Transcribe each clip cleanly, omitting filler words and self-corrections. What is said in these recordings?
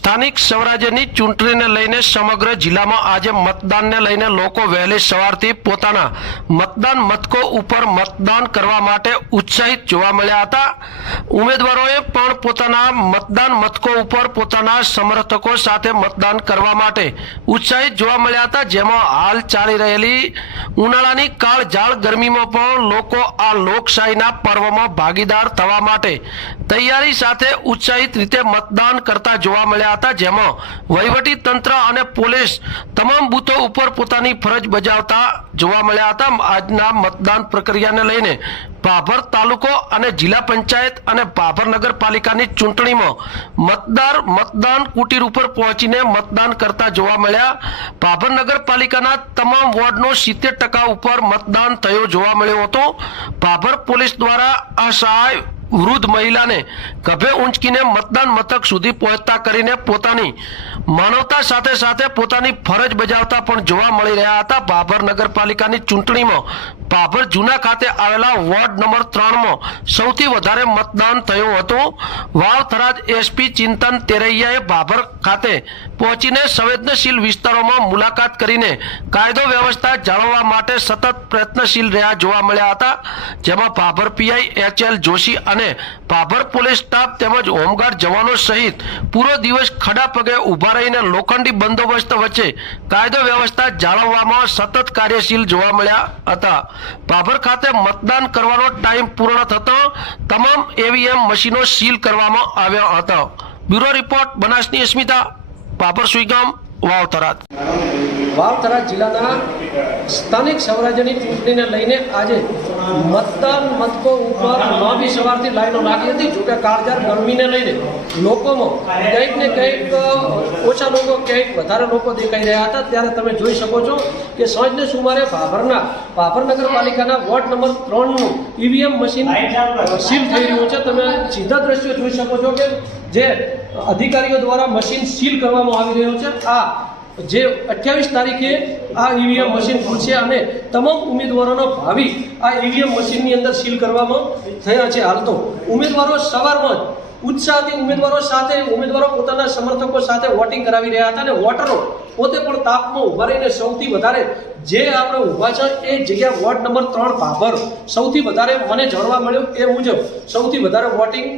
સ્થાનિક સ્વરાજ્યની ચૂંટણીને લઈને સમગ્ર જિલ્લામાં આજે મતદાનને લઈને લોકો વહેલી સવારથી પોતાના મતદાન મથકો ઉપર મતદાન કરવા માટે ઉત્સાહિત જોવા મળ્યા હતા। ઉમેદવારોએ પણ પોતાના મતદાન મથકો ઉપર પોતાના સમર્થકો સાથે મતદાન કરવા માટે ઉત્સાહિત જોવા મળ્યા હતા। જેમાં હાલ ચાલી રહેલી ઉનાળાની કાળઝાળ ગરમીમાં પણ લોકો આ લોકશાહીના પર્વમાં ભાગીદાર થવા માટે તૈયારી સાથે ઉત્સાહિત રીતે મતદાન કરતા જોવા મળ્યા હતા। જેમાં વહીવટી તંત્ર અને પોલીસ તમામ બૂથો ઉપર પોતાની ફરજ બજાવતા જોવા મળ્યા હતા। આજના મતદાન પ્રક્રિયાને લઈને ભાભર તાલુકો અને જિલ્લા પંચાયત અને ભાભર નગરપાલિકાની ચૂંટણીમાં મતદાર મતદાન કુટીર ઉપર પહોંચીને મતદાન કરતા જોવા મળ્યા। ભાભર નગરપાલિકાના તમામ વોર્ડનો 70% ઉપર મતદાન થયો જોવા મળ્યો હતો। ભાભર પોલીસ દ્વારા અસહાય વૃદ્ધ મહિલાને ગભે ઊંચકીને મતદાન મથક સુધી પહોંચતા કરીને પોતાની માનવતા સાથે સાથે પોતાની ફરજ બજાવતા પણ જોવા મળી રહ્યા હતા। ભાભર નગરપાલિકાની ચૂંટણીમાં ભાભર જૂના ખાતે આવેલા વોર્ડ નંબર 3માં સૌથી વધારે મતદાન થયું હતું। વાવ થરાદ એસપી ચિંતન તેરૈયાએ ભાભર ખાતે પહોંચીને સંવેદનશીલ વિસ્તારોમાં મુલાકાત કરીને કાયદો વ્યવસ્થા જાળવવા માટે સતત પ્રયત્નશીલ રહ્યા જોવા મળ્યા હતા। જેમાં ભાભર પીઆઈ HL જોશી અને ભાભર પોલીસ સ્ટાફ તેમજ હોમગાર્ડ જવાનો સહિત પૂરો દિવસ ખડા પગે ઊભા રહીને લોખંડી બંદોબસ્ત વચ્ચે કાયદો વ્યવસ્થા જાળવવામાં સતત કાર્યશીલ જોવા મળ્યા હતા। ભાભર ખાતે મતદાન કરવાનો ટાઈમ પૂર્ણ થતા તમામ EVM મશીનો સીલ કરવામાં આવ્યા હતા। બ્યુરો રિપોર્ટ બનાસની અસ્મિતા, ભાભર સુઈગામ, વાવ થરાદ। વાવ થરાદ જિલ્લાના સ્થાનિક સ્વરાજ્યની ચૂંટણીને લઈને આજે મતદાન મથકો ઉપર લાંબી સવારથી લાઈનો લાગી હતી। જોકે કાળઝાળ ગરમીને લઈને લોકોમાં કંઈક ને કંઈક ઓછા લોકો કંઈક વધારે લોકો દેખાઈ રહ્યા હતા। ત્યારે તમે જોઈ શકો છો કે સાંજને સુમારે ભાભર નગરપાલિકાના વોર્ડ નંબર 3નું EVM મશીન સીલ થઈ રહ્યું છે। તમે સીધા દ્રશ્યો જોઈ શકો છો કે જે અધિકારીઓ દ્વારા મશીન સીલ કરવામાં આવી રહ્યું છે। આ જે 28 તારીખે આ EVM મશીન ખુલશે અને તમામ ઉમેદવારોનો ભાવિ આ EVM મશીનની અંદર સીલ કરવામાં થયા છે। હાલ તો ઉમેદવારો સવારમાં જ ઉત્સાહથી ઉમેદવારો પોતાના સમર્થકો સાથે વોટિંગ કરાવી રહ્યા હતા અને વોટરો પોતે પણ તાપમાં ઊભા રહીને સૌથી વધારે જે આપણે ઊભા છે એ જગ્યા વોર્ડ નંબર 3 ભાભર સૌથી વધારે મને જાણવા મળ્યું એ મુજબ સૌથી વધારે વોટિંગ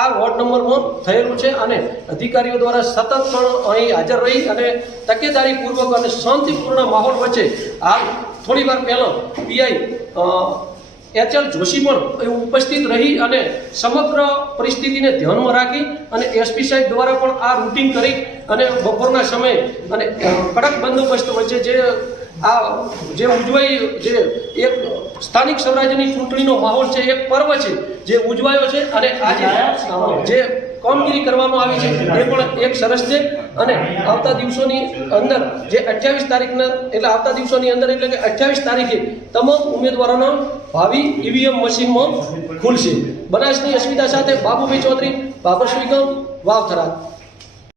આ વોર્ડ નંબરમાં થયેલું છે અને અધિકારીઓ દ્વારા સતત પણ અહીં હાજર રહી અને તકેદારીપૂર્વક અને શાંતિપૂર્ણ માહોલ વચ્ચે હાલ થોડી વાર પહેલાં પીઆઈ HL જોશી પણ ઉપસ્થિત રહી અને સમગ્ર પરિસ્થિતિને ધ્યાનમાં રાખી અને એસપી સાહેબ દ્વારા પણ આ રૂટિંગ કરી અને બપોરના સમયે અને કડક બંદોબસ્ત વચ્ચે જે ઉજવાઈ જે એક સ્થાનિક સ્વરાજ્યની ચૂંટણીનો માહોલ છે, એક પર્વ છે જે ઉજવાયો છે અને આજે જે કામગીરી કરવામાં આવી છે એ પણ એક સરસ છે। અને આવતા દિવસોની અંદર જે 28 તારીખના એટલે આવતા દિવસોની અંદર એટલે કે 28 તારીખે તમામ ઉમેદવારોનો ભાવિ EVM મશીનમાં ખુલશે। બનાસની અસ્મિતા સાથે બાબુભાઈ ચૌધરી, ભાભર સુઈગામ, વાવ થરાદ।